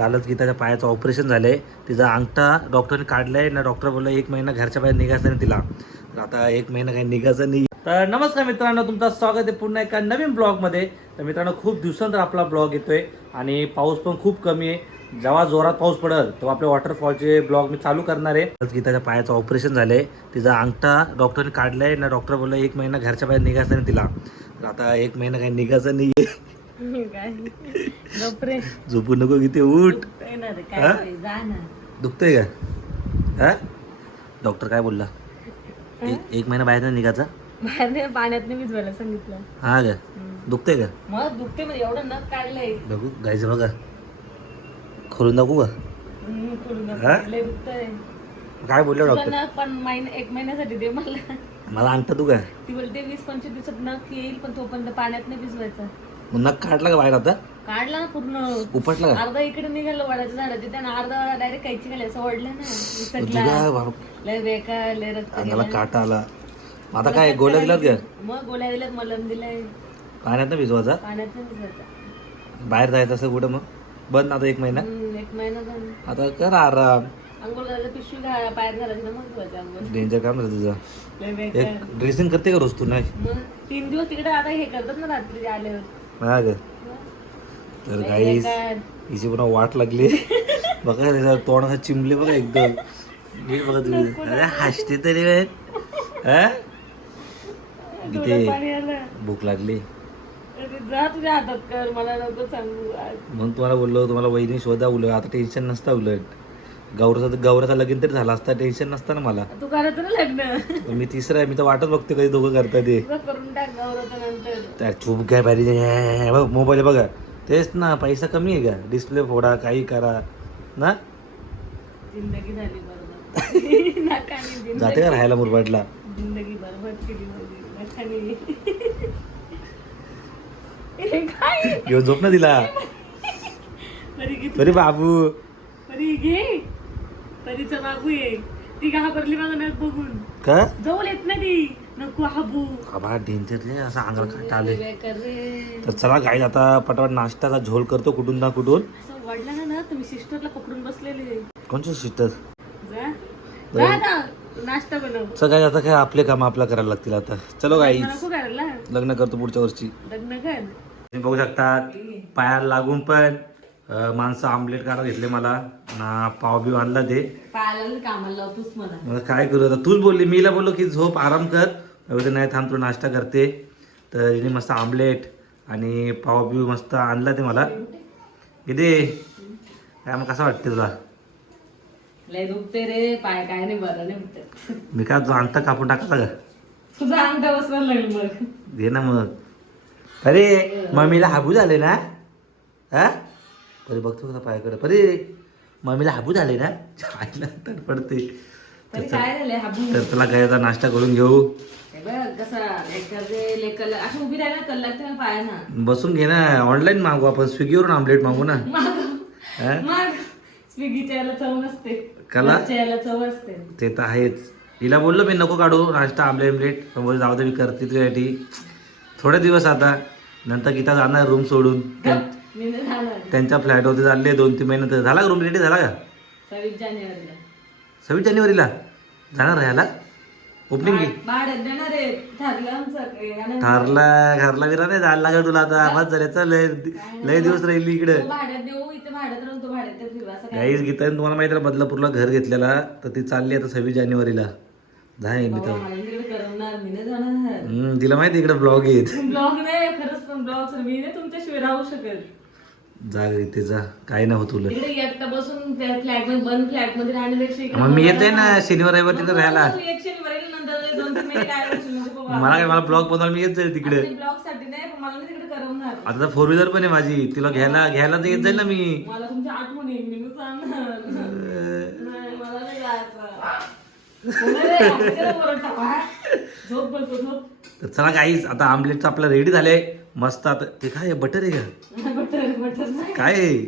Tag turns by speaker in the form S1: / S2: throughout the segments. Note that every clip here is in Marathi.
S1: कालच गीताच्या पायाचं ऑपरेशन झालंय. तिचा अंगठा डॉक्टरने काढलाय ना डॉक्टर बोलला एक महिना घरच्या बाहेर निघायचं नाही तिला. तर आता एक महिना काही निघायचं नाही. तर नमस्कार मित्रांनो तुमचं स्वागत आहे पुन्हा एका नवीन ब्लॉगमध्ये. तर मित्रांनो खूप दिवसानंतर आपला ब्लॉग येतोय आणि पाऊस पण खूप कमी आहे. जेव्हा जोरात पाऊस पडेल तेव्हा आपले वॉटरफॉलचे ब्लॉग मी चालू करणार आहे. गीताच्या पायाचं ऑपरेशन झालंय. तिचा अंगठा डॉक्टरने काढलाय ना डॉक्टर बोलला एक महिना घरच्या बाहेर निघायचं नाही तिला. तर आता एक महिना काही निघायचं नाही
S2: काय
S1: झोपू नको किती उठ.
S2: दुखतंय
S1: का? हा? डॉक्टर काय बोलला? एक एक महिना बाहेर नाही निघायचा?
S2: बाहेर पाण्यात भिजवायला सांगितलं.
S1: हा का? दुखतंय का?
S2: मग दुखते म्हणजे एवढं नख काढलंय.
S1: बघू गायचं बघा. खोलून दाखवू का?
S2: हम्म, पूर्ण
S1: हा?
S2: लय दुखतंय.
S1: काय बोललो डॉक्टर?
S2: नख पण महिना एक महिन्यासाठी दे मला.
S1: मला अंगठा तू काय
S2: ती बोलते वीस पंचवीस दिवसात नख येईल पण तोपर्यंत पाण्यात नाही भिजवायचं.
S1: मग नख काढला का बाहेर आता?
S2: काढला ना पूर्ण.
S1: उपटला का?
S2: अर्धा इकडे निघालं वडाच्या झाडाचे त्यानं अर्धा डायरेक्ट कायची खाली असं ओढलं ना. विसटला.
S1: तुझ्या बाप-
S2: लय बेकार लय रक्त
S1: अंगाला काटा आला. मग आता काय गोळ्या दिलात का?
S2: मग गोळ्या दिल्यात मलम दिलाय.
S1: पाण्यात नाही भिजवायचा?
S2: पाण्यात नाही भिजवायचं.
S1: बाहेर जायचं असं कुठं मग? बंद आता एक महिना?
S2: हम्म, एक महिना झाला
S1: आता कर आराम.
S2: अंघोळ करायचं पिशवी घा घालायची ना मग धुवायचं अंघोळ.
S1: डेंजर काम तुझं.
S2: लय बेकार.
S1: एक ड्रेसिंग करते का रोज तू नाही?
S2: मग तीन दिवस तिकडे आता हे करतात ना रात्री आल्यावर.
S1: हा का तर गाईस
S2: बेकार.
S1: हिची पुन्हा वाट लागली. बघा त्याच्या तोंड असं चिमले बघा एकदम. नीट बघा तुम्ही. अरे हसते तरी हा? किती भूक लागली. मग तुम्हाला बोललो तुम्हाला वहिनी शोधा उलट. आता टेन्शन नसता उलट. गौराचा गौराचा लगीन तरी झाला असता. टेन्शन नसतं ना मला.
S2: तू करायचं ना लग्न.
S1: मी तिसरा आहे मी तर वाटत बघते कधी दोघं करतात ते. त्या चूप काय पाहिजे बघ मोबाईल बघा. तेच ना पैसा कमी आहे का? डिस्प्ले फोडा काही करा. ना?
S2: जिंदगी झाली बरोबर.
S1: जाते का राहायला मुरबाडला?
S2: जिंदगी केली
S1: झोप ना तिला.
S2: तरी
S1: बाबू.
S2: तरी घे. तरीचा बाबू आहे. ती घाबरली माझा बघून.
S1: का?
S2: जवळ येत नाही ती. नको हाबू
S1: असं अंगाला काटा आले.
S2: रे.
S1: तर चला गाईज आता पटापट नाश्त्याचा झोल करतो कुठून ना कुठून.
S2: असं वाढलं ना ना तुम्ही सिस्टरला पकडून बसलेले.
S1: कोणचं सिस्टर
S2: जा. नाश्ता बनव.
S1: चल काय आता काय आपले काम आपला करायला लागतील आता. चलो
S2: नको करायला.
S1: लग्न करतो पुढच्या वर्षी.
S2: लग्न कर.
S1: तुम्ही बघू शकतात पायाला लागून पण अं, माणसं आमलेट काढा घेतले मला. ना पाव बिव आणला ते.
S2: पायाला कामाला लावतोस मला.
S1: मला काय करू आता? तूच बोलली मीला बोललो की झोप आराम कर. एवढं नाही थांब तू नाश्ता करते. तर हिने मस्त आमलेट आणि पाव बिव मस्त आणला ते मला. किती काय मग कसं वाटते तुला?
S2: लय दुखते रे पाय काय नाही बरं नाही वाटत.
S1: मी काय तुझा अंगठा कापून टाकायचा का?
S2: तुझा अंगठा बसवायला लागेल मग.
S1: दे ना मग. अरे मम्मीला हाबू झाले ना? हा? परी बघतो का पायाकडे. परी मम्मीला हाबू झाले ना? आईला तडपडते
S2: तरी काय झालंय? हाबू
S1: तर तुला काय आता नाश्ता करून घेऊ.
S2: हे बघ कसा लेकर रे लेकर असं उभी राहिला कल लागते ना पायाना
S1: बसून घे ना ऑनलाईन मागू आपण. स्विगीवरून आमलेट मागू ना. हा?
S2: मग. स्विगीच्या याला चव नसते.
S1: कला?
S2: घरच्या याला चव असते.
S1: ते तर आहेच. हिला बोललो मी नको काढू नाश्ता आमलेट आमलेट पण बोल जाऊ दे मी करते तुझ्यासाठी. थोडे दिवस आता नंतर गीता जाणार रूम सोडून. त्यां-
S2: मी नाही जाणार.
S1: त्यांच्या फ्लॅटवरती चालले दोन तीन महिने तर झाला रूम रेडी झाला का?
S2: सव्वीस जानेवारीला.
S1: सव्वीस जानेवारीला. जाणार राहायला ओपनिंग
S2: भाड्यात देणार आहे. ठरलं आमचं
S1: घरला बिरा नाही जायला लागेल तुला आता. आवाज झाले चल लय लय दिवस राहिली इकडे.
S2: भाड्यात देऊ इथे भाड्यात राहून तो भाड्यात देऊ फिरवा असं काय
S1: गाईज गीताने तुम्हाला माहिती आहे बदलापूरला घर घेतलेला तर ती चालली आता सव्वीस जानेवारीला. जाय मी तर तिला माहिती इकडे ब्लॉग येत
S2: ब्लॉग नाही खरंच पण ब्लॉग मी नाही तुमच्याशिवाय राहू शकत.
S1: जा इथे जा. काय नाही होत तुला
S2: एकटा बसून त्या फ्लॅटमध्ये बंद फ्लॅटमध्ये राहण्यापेक्षा इकडे
S1: मग मी येते ना शनिवार रविवार तिथे राहायला. मला काय मला ब्लॉग बनवायला मी येत जाईल तिकडे.
S2: ब्लॉगसाठी नाही पण मला नाही तिकडे करवणार.
S1: आता तर फोर व्हीलर पण आहे माझी. तिला घ्यायला घ्यायला तर येत जाईल ना मी.
S2: मला तुमच्या आठवणी मी नाही सांगणार नाही मला नाही जायचं. कोणी रे? आमच्याला ओरडता का? झोप बोलतो झोप.
S1: तर चला काहीच आता आमलेटचं आपलं रेडी झालंय. मस्त आता ते काय बटर आहे का?
S2: बटर बटर नाही.
S1: काय आहे?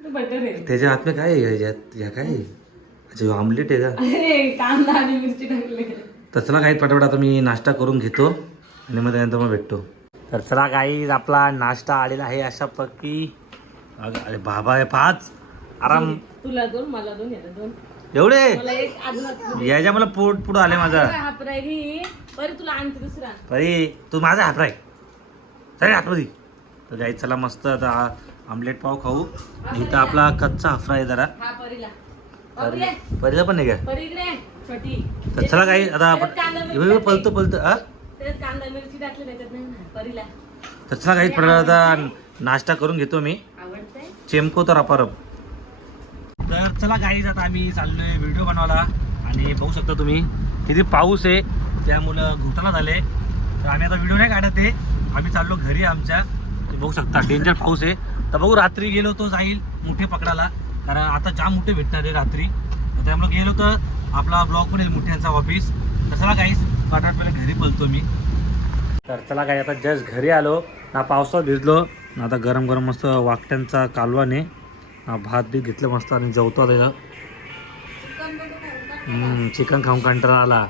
S2: बटर आहे.
S1: त्याच्या हात में काय आहे? ह्याच्यात या काय आहे? अच्छा ह्यो आमलेट आहे का?
S2: अरे कांदा आणि मिरची टाकले.
S1: तर चला काही पटापट आता मी नाश्ता करून घेतो आणि मग त्यानंतर मग भेटतो. तर चला काही आपला नाश्ता आलेला आहे अशा पक्की. अगं, अरे बाबा आहे पाच. आराम.
S2: तुला दोन मला दोन दोन.
S1: एवढे? याच्या मला पोट पुढं आले माझा.
S2: फ्राय घे. बरं तुला आणते दुसरा.
S1: अरे तू माझा हात राय चल आतमध्ये तर गाई चला मस्त आता आमलेट पाव खाऊ. इथं आपला कच्चा हफरा आहे जरा.
S2: हा परीला.
S1: पण नाही का
S2: परी इकडे छोटी.
S1: तर चला काही आता आपण पलतो पलतो. हा?
S2: कांदा मिरची टाकली परीला.
S1: तर चला काही आता नाश्ता करून घेतो मी. चेमको तर अपारब तर चला गाईज आता आम्ही चाललोय व्हिडिओ बनवायला. आणि बघू शकता तुम्ही किती पाऊस आहे. त्यामुळं घोटाळा झाले. तर आम्ही आता व्हिडिओ नाही काढत आहे. आम्ही चाललो घरी आमच्या. बघू शकता डेंजर पाऊस आहे. तर बघू रात्री गेलो तो जाईल मुठे पकडायला. कारण आता जाम मुठे भेटणार आहे रात्री. तर त्यामुळे गेलो तर आपला ब्लॉक पण येईल मुठ्यांचा ऑफिस तर चला काहीच पाठात पहिले घरी पलतो मी. तर चला काही आता जस्ट घरी आलो. ना पावसात भिजलो ना आता गरम गरम मस्त वाकट्यांचा कालवाने ना भात बी घेतलं मस्त आणि जेवतो त्याला चिकन खाऊन कंटाळा आला.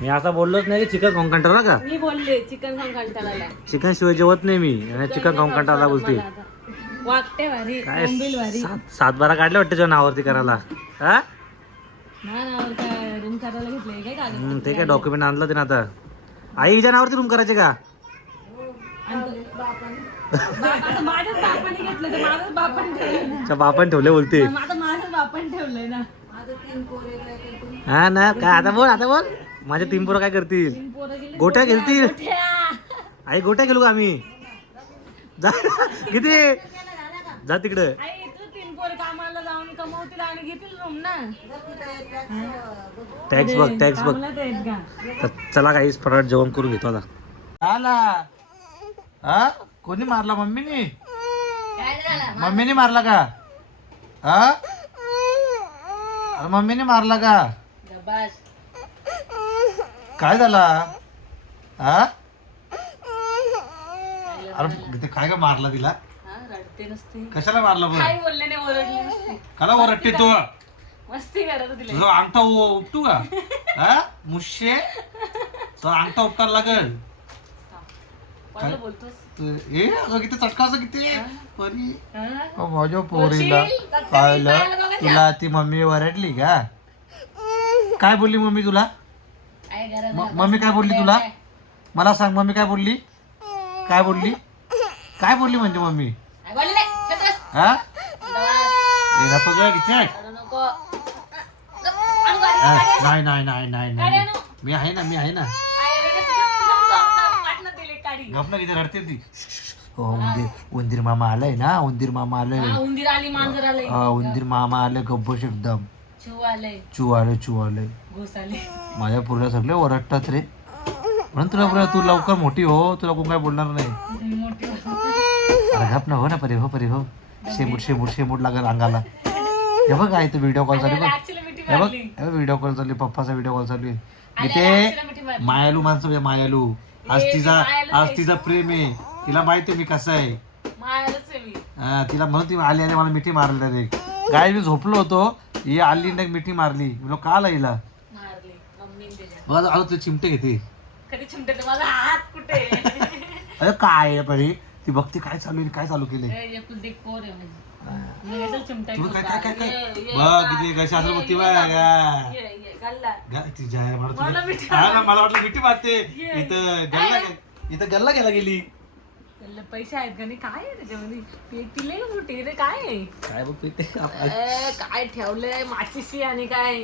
S1: मी असं बोललोच नाही की चिकन खाऊन कंटाळा का?
S2: मी बोलले चिकन खाऊन कंटाळाला
S1: चिकन शिवाय जेवत नाही मी. आणि चिकन खाऊन कंटाळा बोलते.
S2: वाटते भारी
S1: काय सात सात बारा काढले वाटते तुझ्या नावावरती करायला. हा? ते काय डॉक्युमेंट आणलं ते ना आता. आई हिच्या नावावरती रूम करायचे का?
S2: माझ्याच बापाने घेतलं ते बापाने
S1: अच्छा बापान ठेवले बोलते.
S2: बापाने ठेवलंय ना.
S1: हा ना काय आता बोल आता बोल. माझ्या तीन पोरं काय करतील?
S2: तीन पोरं गेली
S1: गोट्या गेलतील
S2: गोट्या.
S1: आई गोट्या गेलो का आम्ही? जा. किती? जा तिकडं.
S2: आई तू तीन पोरं कामाला जाऊन कमवतील आणि घेतील रूम ना.
S1: टॅक्स बघ. टॅक्स बघ
S2: कामाला का?
S1: तर चला काही फटाफट जेवण करून घेतो आता. आला हा? कोणी मारला मम्मीने?
S2: काय झालं?
S1: मम्मीने मारला का? हा? अरे मम्मीने मारला का?
S2: बस
S1: काय झाला? हा? अरे ते काय का मारला तिला?
S2: हा रडते नसते.
S1: कशाला मारला पण
S2: काय बोलले नाही ओरडले नसते.
S1: कला ओरडते तो?
S2: मस्ती करत होती लई.
S1: तुझा अंगठा उ- उपटू का? हा? मुश्शे? तो अंगठा उपटायला लागल. त- ए अगं किती चटकाचं किती? परी.
S2: हा?
S1: अ, माझ्या पोरीला? पाहिलं. तुला ती मम्मी वरडली का? काय बोलली मम्मी तुला?
S2: काय
S1: म- मम्मी काय बोलली तुला? मला सांग मम्मी काय बोलली? काय बोलली? काय बोलली म्हणजे मम्मी?
S2: काय.
S1: हा. ए, नको गं, किती आहे? हा. नाही नाही नाही नाही नाही. मी आहे ना मी आहे ना
S2: आई, अरे, तुला- तुला म्हणतो, वाटणं दिली गाडी.
S1: गप ना किती रडते ती. हो उंदीर उंदीर मामा आलाय ना उंदीर मामा आलाय.
S2: हा, उंदीर आली मांजर आलंय.
S1: हा उंदीर मामा आले गब्बश एकदम.
S2: चिव आलंय.
S1: चू आले चू आले
S2: घोस आले
S1: माझ्या पुऱ्या सगळे ओरडतात रे. म्हणून तुला पुऱ्या तू लवकर मोठी हो तुला कोण काय बोलणार नाही.
S2: मोठी
S1: अरे गप ना हो ना परे हो परे हो. शेमूट शेमूट शेमूट लागल अंगाला. हे बघ काय व्हिडिओ कॉल चालू बघ
S2: ऍक्च्युली मिठी
S1: हे बघ
S2: मारली.
S1: व्हिडिओ कॉल चालू पप्पाचा व्हिडिओ कॉल चालू आहे.
S2: मारली.
S1: मायालू माणसं म्हणजे मायालू. आज तिचा आज. तिचा प्रेम आहे. तिला माहिती आहे मी कसं आहे.
S2: मारलंच आहे मी.
S1: हा, तिला म्हणून ती आली आली मला मिठी मारली डायरेक्ट गाय मी झोपलो होतो. ही आली नाही मिठी मारली. मी का आला हिला?
S2: मारली. मम्मी त्याच्या
S1: बघा आलो ते चिमटे घेते.
S2: कधी चिमटे माझा हात कुठे
S1: अरे काय आहे बरी ती बघते काय चालू आहे काय चालू केले काय काय काय काय
S2: ये, ये,
S1: बघ किती कशी असं बघते बघ गा.
S2: ये, ये, गल्ला.
S1: गा, ती जाहीर मारत.
S2: मला
S1: तुला.
S2: मिठी
S1: ना, मला वाटलं मिठी मारते.
S2: ये.
S1: इथं गल्ला गे- इथं गल्ला गेला. गेली
S2: पैसे आहेत का नाही? काय आहे त्याच्यामध्ये? मोठी रे काय आहे?
S1: काय
S2: काय ठेवलंय? माचीशी आणि काय?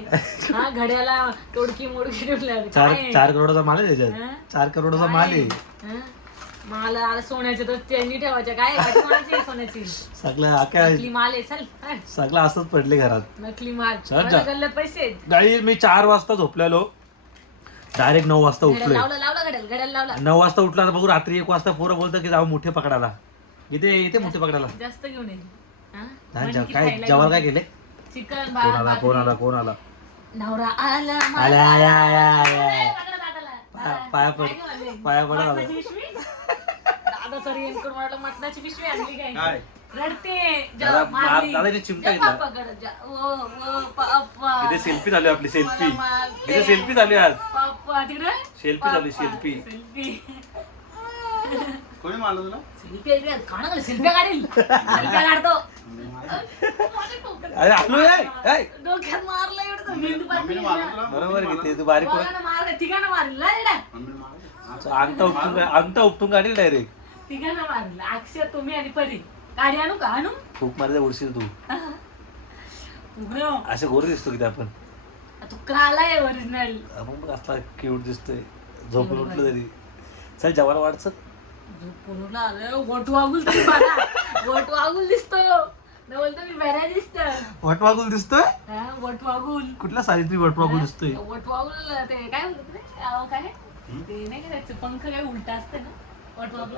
S2: हा घड्याला तोडकी मोडकी ठेवलं
S1: चार चार करोडाचा माल आहे त्याच्यात? चार करोडाचा माल आहे?
S2: मला आता सोन्याचे तर त्यांनी ठेवायच्या काय काय ठेवायची आहे सोन्याची?
S1: सगळं काय?
S2: नकली माल आहे चल
S1: सगळं असंच पडले घरात.
S2: नकली माल.
S1: चल,
S2: माझ्या
S1: चल.
S2: गल्ल्यात पैसे आहेत?
S1: गाडी मी चार वाजता झोपलेलो. डायरेक्ट नऊ वाजता
S2: घड्याल
S1: उठलोय.
S2: लावला लावला घड्याल घड्याल लावला.
S1: नऊ वाजता उठला तर बघू रात्री एक वाजता पोरं बोलतं की जाऊ मोठे पकडायला. इथे इथे मोठे पकडायला.
S2: जास्त घेऊन हा?
S1: नाही, जेव- काय
S2: खायला
S1: जेवायला काय. केले?
S2: चिकन
S1: कोण आला
S2: भात
S1: कोण आला कोण आला
S2: नवरा आला. मला.
S1: पाया- पड? पाया पड आला.
S2: पिशवी दादाचा रेनकोट म्हटलं मटणाची पिशवी आणली काय?
S1: काय?
S2: रडते. जा,
S1: दादा-
S2: मारली.
S1: दादाने चिमटा
S2: जा,
S1: घेतला.
S2: पप्पाकडे जा. ओ, ओ, पप्पा.
S1: इथे सेल्फी झाली आपली सेल्फी
S2: मला मारते.
S1: इथे सेल्फी झाली आज.
S2: तिकडे?
S1: सेल्फी झाली सेल्फी
S2: सेल्फी
S1: कोणी मारलं तुला?
S2: सेल्फी काढा सेल्फी काढील. सेल्फी काढतो. माझ्या डोक्यात
S1: अरे आलो ए, ए.
S2: डोक्यात मारलं एवढं तर मेंदू पाठी गेला.
S1: बरोबर घेते तू बारीक
S2: बघा ना, मारलं ठिकाणं मारलं. ना
S1: अंगठा उपटून अंगठा उपटून काढील डायरेक्ट
S2: ठिकाणं मारलं. अक्षय तुम्ही आणि परी. गाडी आणू का? आणू?
S1: खूप मारायला उडशील तू.
S2: उघडे. हो.
S1: असं गोर दिसतो किती आपण.
S2: तू काला आहे ओरिजिनल
S1: आपण असला क्यूट दिसतोय. झोपून उठलं तरी. चल जेवायला वाढच
S2: झोपून आलं वट वागुल तरी बघा वट वागुल दिसतो. न बोलतो मी बऱ्या दिसत
S1: वटवागुल दिसतोय?
S2: वट वागुल
S1: कुठल्या सावित्री वटवागुल दिसतोय?
S2: वट वागुल ते काय म्हणतात रे अहो, काय? ते नाही का त्याचे पंख काय उलटा असते ना?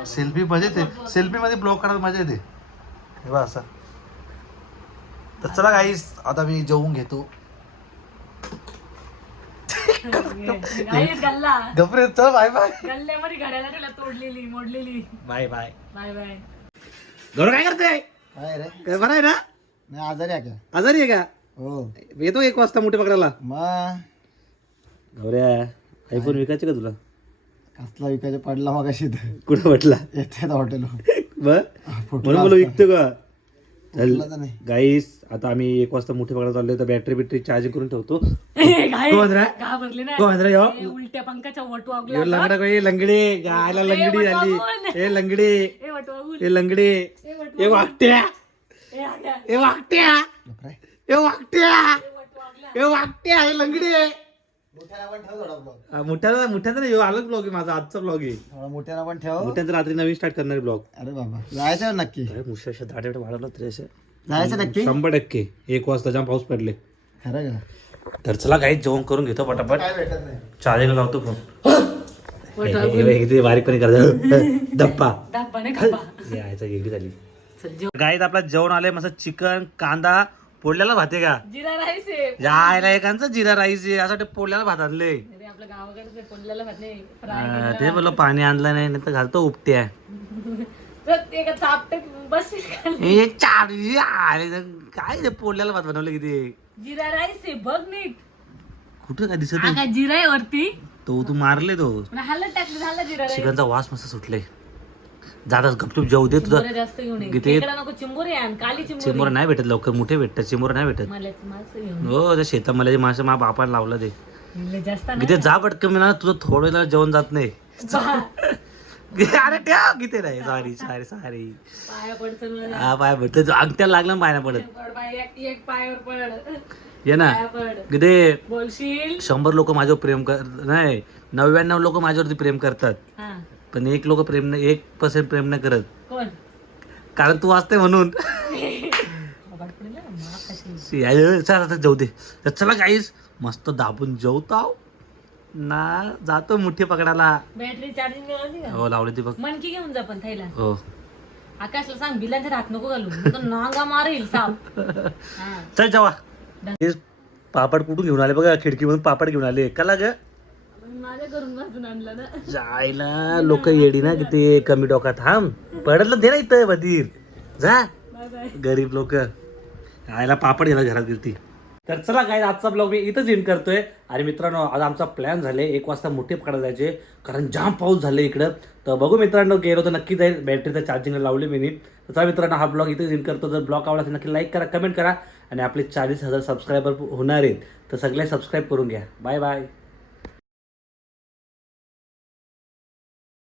S1: सेल्फी मजा येते सेल्फी मध्ये ब्लॉक करायला मजा येते. हे बघ असं. तर चला गाईस आता मी जेवून घेतो. गपरे चल बाय बाय
S2: गल्ल्यामध्ये घड्याला ठेवला तोडलेली मोडलेली.
S1: Bye bye
S2: bye bye
S1: Gaurav काय करते?
S3: काय रे?
S1: काय बरं आहे ना?
S3: नाही आजारी आहे का?
S1: आजारी आहे का?
S3: हो.
S1: येतो एक वाजता मोठे पकडायला.
S3: मग?
S1: गौऱ्या आयफोन विकायचे का तुला?
S3: कसला विकायचा पडला मग अशी
S1: कुठं म्हटला
S3: येते हॉटेल
S1: म्हणून मला विकतो का? गाईस आता आम्ही एक वाजता मोठे पकडायला चाललोय तर बॅटरी बिटरी चार्जिंग करून ठेवतो.
S2: उलट्या पंखाच्या वट
S1: लंगडा लंगडे. गायला लंगडी झाली. ए लंगडे.
S2: ए
S1: लंगडे.
S2: ए
S1: वागट्या.
S2: ए
S1: वागट्या. ए वागट्या ए वागट्या ए लंगडे.
S3: मोठ्याला
S1: मोठ्याचा नाही अलग ब्लॉग आहे माझा आजचा ब्लॉग आहे.
S3: थोडा मोठ्याला पण ठेव.
S1: मोठ्यांचा रात्री नवीन स्टार्ट करणार ब्लॉग
S3: अरे बाबा जायचं नक्की.
S1: मुश्या दाट वाढवलं तरी असे.
S3: जायचं नक्की?
S1: शंभर टक्के. एक वाजता जाम पाऊस पडले.
S3: खरं का?
S1: तर चला काही जेवण करून घेतो पटापट.
S3: काय भेटत नाही.
S1: चार्जिंग लावतो फोन बारीकपणे करतो धप्पा. यायचा गेली झाली. गाईत आपला जेवण आलंय मस्त चिकन कांदा पोळल्याला भात आहे का?
S2: जिरा राईस आहे.
S1: यायला एकांचं जिरा राईस आहे. असं वाटतं पोळल्याला भात आणले.
S2: अरे आपल्या गावाकडे कोल्ह्याला भात नाही.
S1: ते बोललो पाणी आणलं नाही नाही तर घालतो उपट्या.
S2: चापटे
S1: हे चार काय ते पोळल्याला भात बनवलं किती?
S2: जिरा राईस आहे. बघ नीट.
S1: कुठं काय दिसत
S2: हा
S1: नाही?
S2: काय जिरा आहे वरती.
S1: तो तू मारले तो.
S2: पण हलत टाकलं झालं जिरा राईस.
S1: चिकनचा वास मस्त सुटले. जातात गपचूप जेवू दे तुझं
S2: जास्त घेऊन ये.
S1: किती?
S2: इकडं नको चिंबोरी आण काली चिंबोरी.
S1: चिंबोर नाही भेटत लवकर मोठे भेटतात चिंबोर नाही भेटत.
S2: घेऊन
S1: हो त्या शेतामध्ये मासे मा बापाने लावलं ते.
S2: लय जास्त
S1: जा पटकन मी ना तुझं थोडं वेळेला जेवण जात नाही. अरे ठेव किती नाही सॉरी सॉरी सॉरी
S2: पाया पडचं मला.
S1: हा पाय पडत. अंगठ्याला लागला ना पाया पडत.
S2: पड पाय एक एक पायावर पड.
S1: ये ना.
S2: पाया पड. बोलशील?
S1: शंभर लोक माझ्यावर प्रेम कर नाही नव्याण्णव लोक माझ्यावरती प्रेम करतात.
S2: हा.
S1: पण एक लोक प्रेम नाही एक पर्सेंट प्रेम नाही करत.
S2: कोण?
S1: कारण तू असते म्हणून. या- चल आता जाऊ दे. तर चला काहीच मस्त दाबून जेवताव. ना जातो मुठी पकडायला.
S2: बॅटरी चार्जिंग का?
S1: हो लावली ती बघ.
S2: मनकी घेऊन जा पण थैला
S1: हो.
S2: आकाशला सांग बिलांच्या हात नको घालू. नाही तर नांगा मारेल साप. हा
S1: चल जावा. हे पापड कुठून घेऊन आले बघा? खिडकीमधून पापड घेऊन आले. कला ग.
S2: मग माझ्या घरून वाचून आणलं ना.
S1: जायला लोक येडी ना किती कमी डोका थांब. पडलं दे ना इथं बधीर जा.
S2: बाय बाय
S1: गरीब लोक. आयला पापड घ्यायला घरात गेलती. तर चला काय आजचा ब्लॉग मी इथंच एंड करतोय. आणि मित्रांनो आज आमचा प्लॅन झाले एक वाजता मोठे पकडायला जायचे. कारण जाम पाऊस झाले इकडं. तर बघू मित्रांनो गेलो तर नक्की जाईल. बॅटरीचं चार्जिंगला लावले मी नीट. तर चला मित्रांनो हा ब्लॉग इथेच एंड करतो. जर ब्लॉग आवडला असेल नक्की लाईक करा कमेंट करा. आणि आपले चाळीस हजार सबस्क्रायबर होणार आहेत. तर सगळे सबस्क्राईब करून घ्या. Bye bye